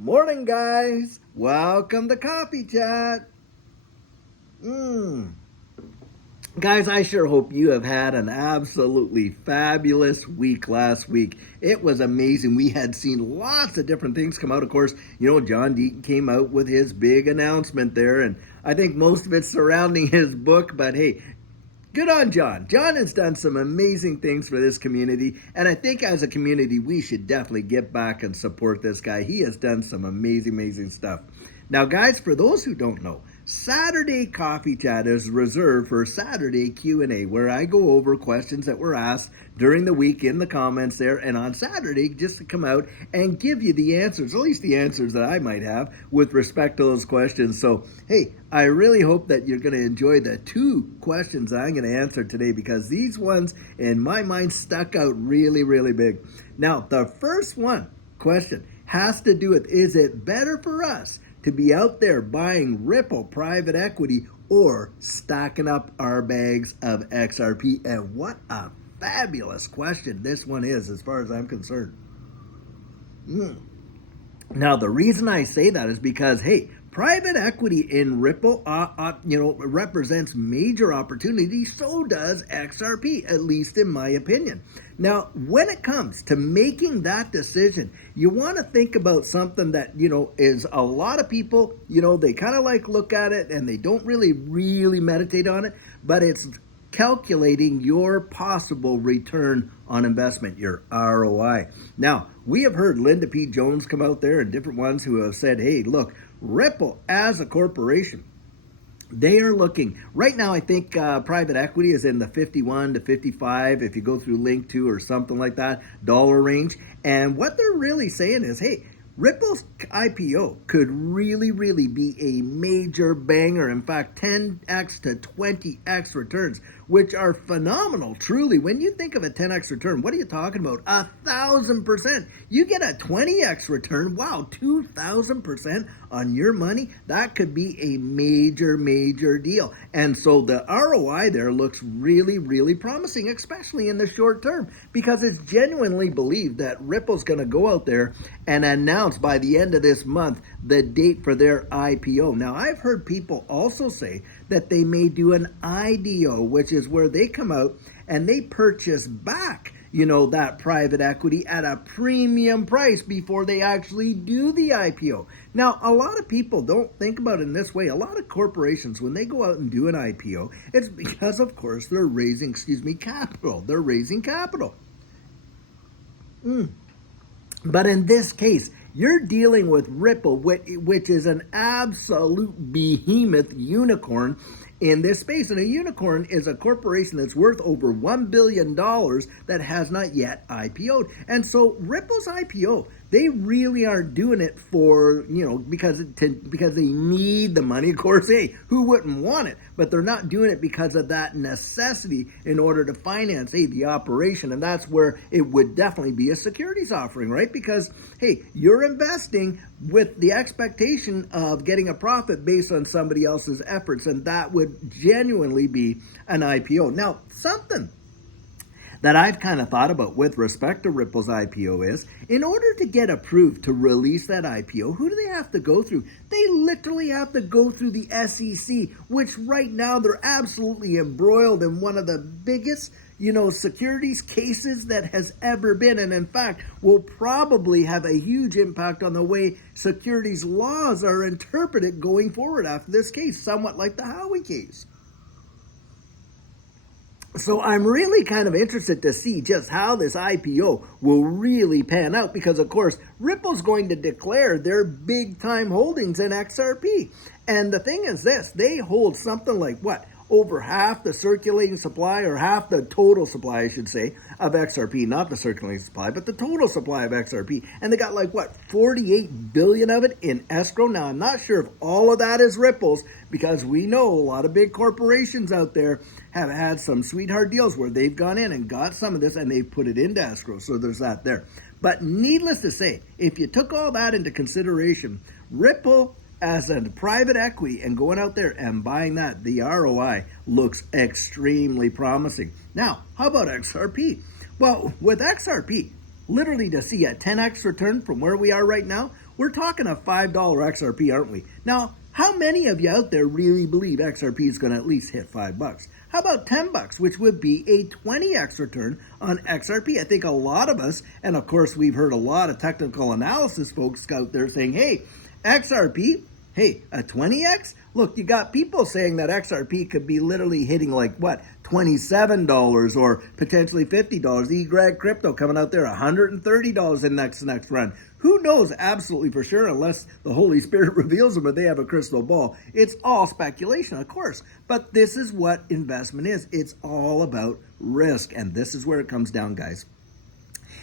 Morning, guys. Welcome to Coffee Chat. Guys, I sure hope you have had an absolutely fabulous week last week. It was amazing. We had seen lots of different things come out. Of course, John Deaton came out with his big announcement there, and I think most of it's surrounding his book, but hey, good on John. John has done some amazing things for this community, and I think as a community, we should definitely get back and support this guy. He has done some amazing stuff. Now, guys, for those who don't know, Saturday Coffee Chat is reserved for Saturday Q&A, where I go over questions that were asked during the week in the comments there, and on Saturday, just to come out and give you the answers, at least the answers that I might have with respect to those questions. So, hey, I really hope that you're going to enjoy the two questions I'm going to answer today, because these ones, in my mind, stuck out really big. Now, the first question has to do with, is it better for us to be out there buying Ripple private equity or stocking up our bags of XRP? And what a fabulous question this one is, as far as I'm concerned. Now, the reason I say that is because, hey, private equity in Ripple, represents major opportunity. So does XRP, at least in my opinion. Now, when it comes to making that decision, you want to think about something that, is a lot of people, they kind of look at it and they don't really meditate on it, but it's calculating your possible return on investment, your ROI. Now, we have heard Linda P. Jones come out there and different ones who have said, hey, look, Ripple as a corporation, they are looking right now. I think private equity is in the 51 to 55, if you go through Link 2 or something like that, dollar range. And what they're really saying is, hey, Ripple's IPO could really be a major banger. In fact, 10x to 20x returns, which are phenomenal, truly. When you think of a 10x return, what are you talking about? 1,000%. You get a 20x return. Wow, 2,000% on your money. That could be a major deal. And so the ROI there looks really promising, especially in the short term, because it's genuinely believed that Ripple's going to go out there and announce by the end of this month the date for their IPO. Now, I've heard people also say that they may do an IDO, which is where they come out and they purchase back, that private equity at a premium price before they actually do the IPO. Now, a lot of people don't think about it in this way. A lot of corporations, when they go out and do an IPO, it's because, of course, they're raising, capital. They're raising capital. But in this case, you're dealing with Ripple, which is an absolute behemoth unicorn in this space. And a unicorn is a corporation that's worth over $1 billion that has not yet IPO'd. And so Ripple's IPO, they really aren't doing it for, because they need the money. Of course, hey, who wouldn't want it? But they're not doing it because of that necessity in order to finance, hey, the operation. And that's where it would definitely be a securities offering, right? Because, hey, you're investing with the expectation of getting a profit based on somebody else's efforts. And that would genuinely be an IPO. Now, something that I've kind of thought about with respect to Ripple's IPO is, in order to get approved to release that IPO, who do they have to go through? They literally have to go through the SEC, which right now they're absolutely embroiled in one of the biggest, securities cases that has ever been. And in fact, will probably have a huge impact on the way securities laws are interpreted going forward after this case, somewhat like the Howey case. So I'm really kind of interested to see just how this IPO will really pan out, because, of course, Ripple's going to declare their big-time holdings in XRP. And the thing is this, they hold something like, over half the circulating supply, or half the total supply, I should say, of XRP, not the circulating supply, but the total supply of XRP. And they got 48 billion of it in escrow. Now, I'm not sure if all of that is Ripple's, because we know a lot of big corporations out there have had some sweetheart deals where they've gone in and got some of this and they've put it into escrow. So there's that there. But needless to say, if you took all that into consideration, Ripple as a private equity and going out there and buying that, the ROI looks extremely promising. Now, how about XRP? Well, with XRP, literally to see a 10x return from where we are right now we're talking a $5 XRP, aren't we? Now, how many of you out there really believe XRP is going to at least hit $5? How about $10, which would be a 20x return on XRP? I think a lot of us, and of course we've heard a lot of technical analysis folks out there saying, hey, XRP, hey, a 20x? Look, you got people saying that XRP could be literally hitting like what, $27 or potentially $50. E-Greg Crypto coming out there $130 in next run. Who knows absolutely for sure, unless the Holy Spirit reveals them or they have a crystal ball. It's all speculation, of course. But this is what investment is. It's all about risk. And this is where it comes down, guys.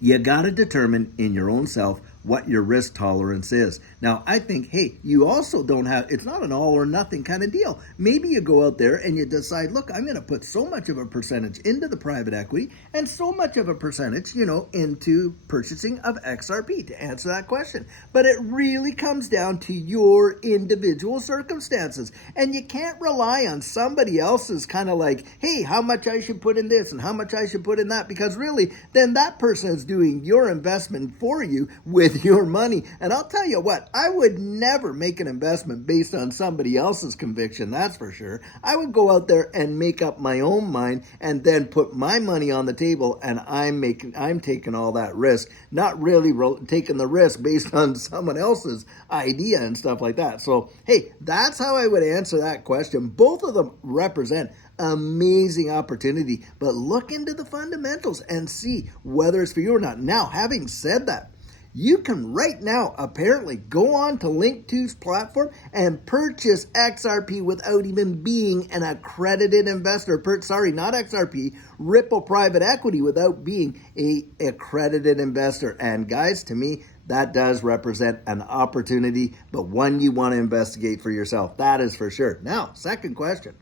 You got to determine in your own self what your risk tolerance is. Now, I think, hey, you also don't have, it's not an all or nothing kind of deal. Maybe you go out there and you decide, look, I'm going to put so much of a percentage into the private equity and so much of a percentage, into purchasing of XRP to answer that question. But it really comes down to your individual circumstances. And you can't rely on somebody else's kind of like, hey, how much I should put in this and how much I should put in that, because really, then that person is doing your investment for you with your money. And I'll tell you what, I would never make an investment based on somebody else's conviction, that's for sure. I would go out there and make up my own mind and then put my money on the table, and I'm taking all that risk, not really taking the risk based on someone else's idea and stuff like that. So, hey, that's how I would answer that question. Both of them represent amazing opportunity, but look into the fundamentals and see whether it's for you or not. Now, having said that, you can right now apparently go on to Link2's platform and purchase XRP without even being an accredited investor. Not XRP, Ripple Private Equity, without being a accredited investor. And guys, to me, that does represent an opportunity, but one you want to investigate for yourself. That is for sure. Now, second question.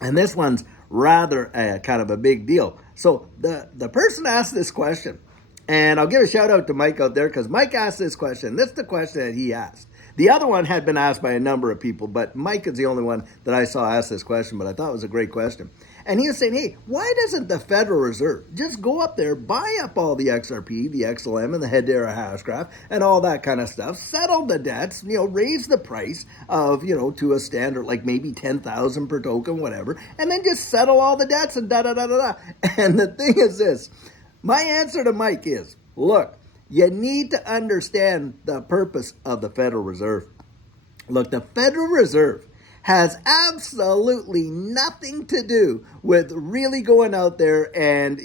And this one's rather kind of a big deal. So the person asked this question, and I'll give a shout out to Mike out there because Mike asked this question. This is the question that he asked. The other one had been asked by a number of people, but Mike is the only one that I saw ask this question, but I thought it was a great question. And he was saying, hey, why doesn't the Federal Reserve just go up there, buy up all the XRP, the XLM, and the Hedera Hashgraph, and all that kind of stuff, settle the debts, raise the price of, to a standard like maybe 10,000 per token, whatever, and then just settle all the debts and da-da-da-da-da. And the thing is this, my answer to Mike is, look, you need to understand the purpose of the Federal Reserve. Look, the Federal Reserve has absolutely nothing to do with really going out there and,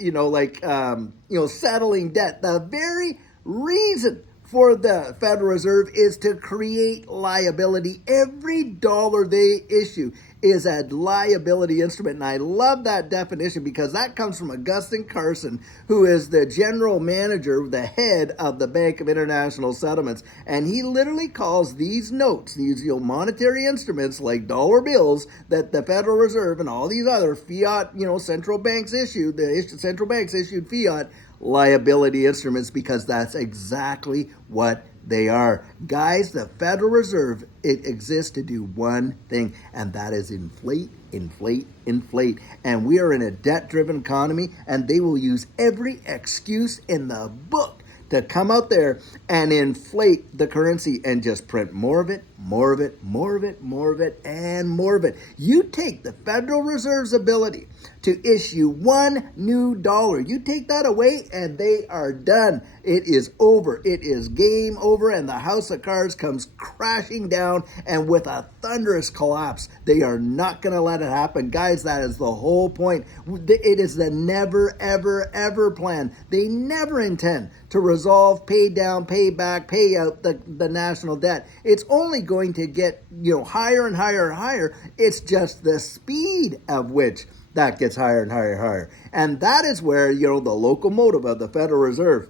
settling debt. The very reason for the Federal Reserve is to create liability. Every dollar they issue is a liability instrument. And I love that definition because that comes from Augustin Carson, who is the general manager, the head of the Bank of International Settlements. And he literally calls these notes, these monetary instruments like dollar bills that the Federal Reserve and all these other fiat, central banks issued, central banks issued fiat liability instruments, because that's exactly what they are. Guys, the Federal Reserve, it exists to do one thing, and that is inflate, inflate, inflate. And we are in a debt-driven economy, and they will use every excuse in the book to come out there and inflate the currency and just print more of it, more of it, more of it, more of it, and more of it. You take the Federal Reserve's ability to issue one new dollar, you take that away and they are done. It is over. It is game over, and the house of cards comes crashing down, and with a thunderous collapse. They are not going to let it happen. Guys, that is the whole point. It is the never, ever, ever plan. They never intend to resolve, pay down, pay back, pay out the national debt. It's only going to get higher and higher and higher. It's just the speed of which that gets higher and higher and higher. And that is where, the locomotive of the Federal Reserve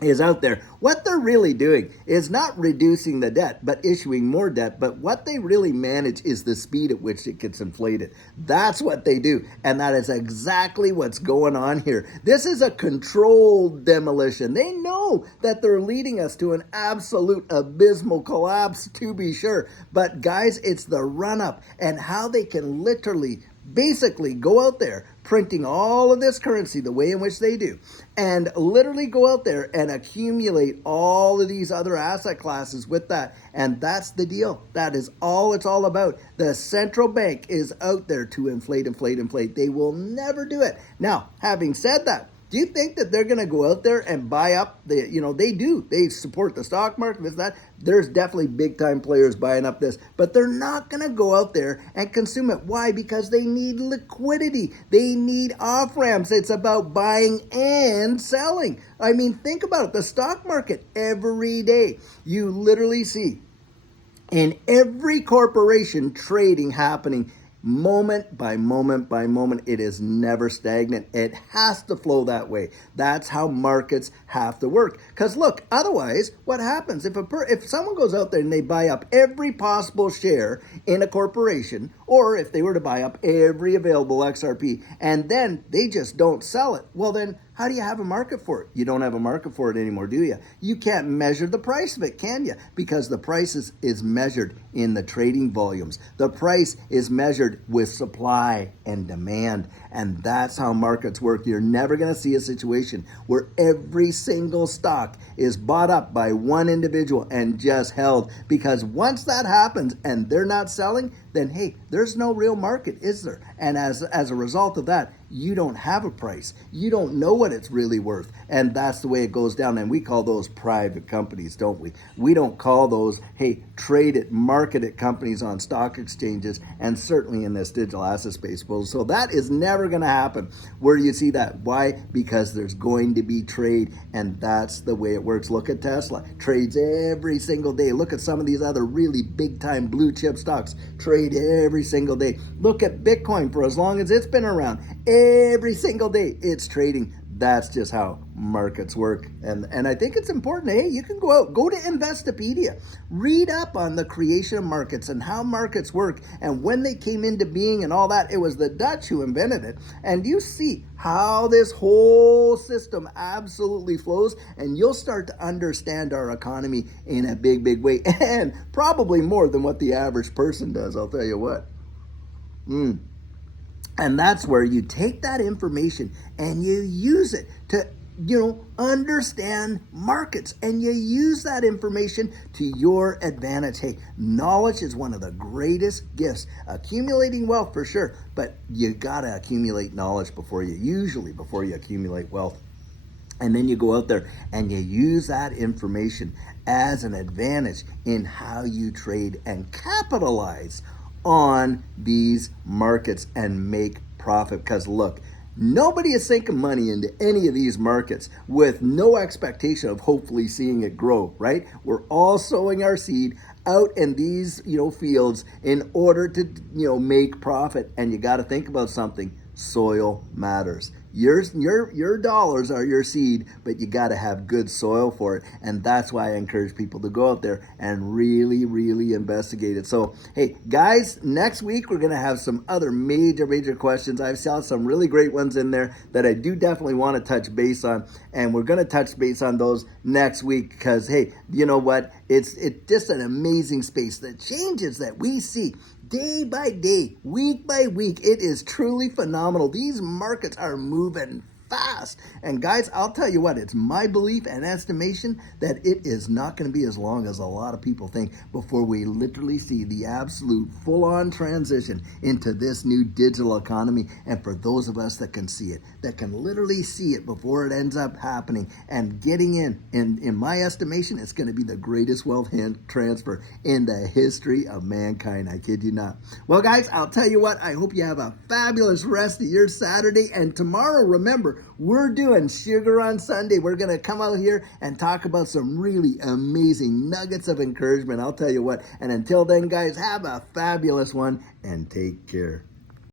is out there. What they're really doing is not reducing the debt, but issuing more debt. But what they really manage is the speed at which it gets inflated. That's what they do. And that is exactly what's going on here. This is a controlled demolition. They know that they're leading us to an absolute abysmal collapse, to be sure. But guys, it's the run up and how they can literally basically go out there printing all of this currency the way in which they do, and literally go out there and accumulate all of these other asset classes with that. And that's the deal. That is all it's all about. The central bank is out there to inflate. They will never do it. Now, having said that, do you think that they're going to go out there and buy up they support the stock market, this, that. There's definitely big time players buying up this, but they're not going to go out there and consume it. Why? Because they need liquidity. They need off ramps. It's about buying and selling. I mean, think about it. The stock market every day, you literally see in every corporation trading happening moment by moment by moment. It is never stagnant. It has to flow that way. That's how markets have to work. Because look, otherwise, what happens if someone goes out there and they buy up every possible share in a corporation, or if they were to buy up every available XRP and then they just don't sell it, well then, how do you have a market for it? You don't have a market for it anymore, do you? You can't measure the price of it, can you? Because the price is measured in the trading volumes. The price is measured with supply and demand. And that's how markets work. You're never going to see a situation where every single stock is bought up by one individual and just held. Because once that happens and they're not selling, then hey, there's no real market, is there? And as a result of that, you don't have a price. You don't know what it's really worth. And that's the way it goes down. And we call those private companies, don't we? We don't call those, hey, traded, marketed companies on stock exchanges, and certainly in this digital asset space. So that is never going to happen where you see that. Why? Because there's going to be trade, and that's the way it works. Look at Tesla. Trades every single day. Look at some of these other really big time blue chip stocks. Trade every single day. Look at Bitcoin for as long as it's been around. Every single day it's trading. That's just how markets work. And I think it's important. Hey, you can go out, go to Investopedia, read up on the creation of markets and how markets work and when they came into being and all that. It was the Dutch who invented it. And you see how this whole system absolutely flows, and you'll start to understand our economy in a big, big way, and probably more than what the average person does, I'll tell you what. And that's where you take that information and you use it to, understand markets, and you use that information to your advantage. Hey, knowledge is one of the greatest gifts. Accumulating wealth for sure, but you got to accumulate knowledge before you accumulate wealth. And then you go out there and you use that information as an advantage in how you trade and capitalize on these markets and make profit. Because look, nobody is sinking money into any of these markets with no expectation of hopefully seeing it grow, right? We're all sowing our seed out in these, fields in order to, make profit. And you got to think about something. Soil matters. Your dollars are your seed, but you got to have good soil for it. And that's why I encourage people to go out there and really, really investigate it. So, hey, guys, next week we're going to have some other major questions. I've saw some really great ones in there that I do definitely want to touch base on. And we're going to touch base on those next week because, hey, you know what? It's just an amazing space. The changes that we see day by day, week by week, it is truly phenomenal. These markets are moving fast. And guys, I'll tell you what, it's my belief and estimation that it is not going to be as long as a lot of people think before we literally see the absolute full-on transition into this new digital economy. And for those of us that can see it, that can literally see it before it ends up happening and getting in my estimation, it's going to be the greatest wealth transfer in the history of mankind. I kid you not. Well, guys, I'll tell you what, I hope you have a fabulous rest of your Saturday. And tomorrow, remember, we're doing Sugar on Sunday. We're going to come out here and talk about some really amazing nuggets of encouragement. I'll tell you what. And until then, guys, have a fabulous one and take care.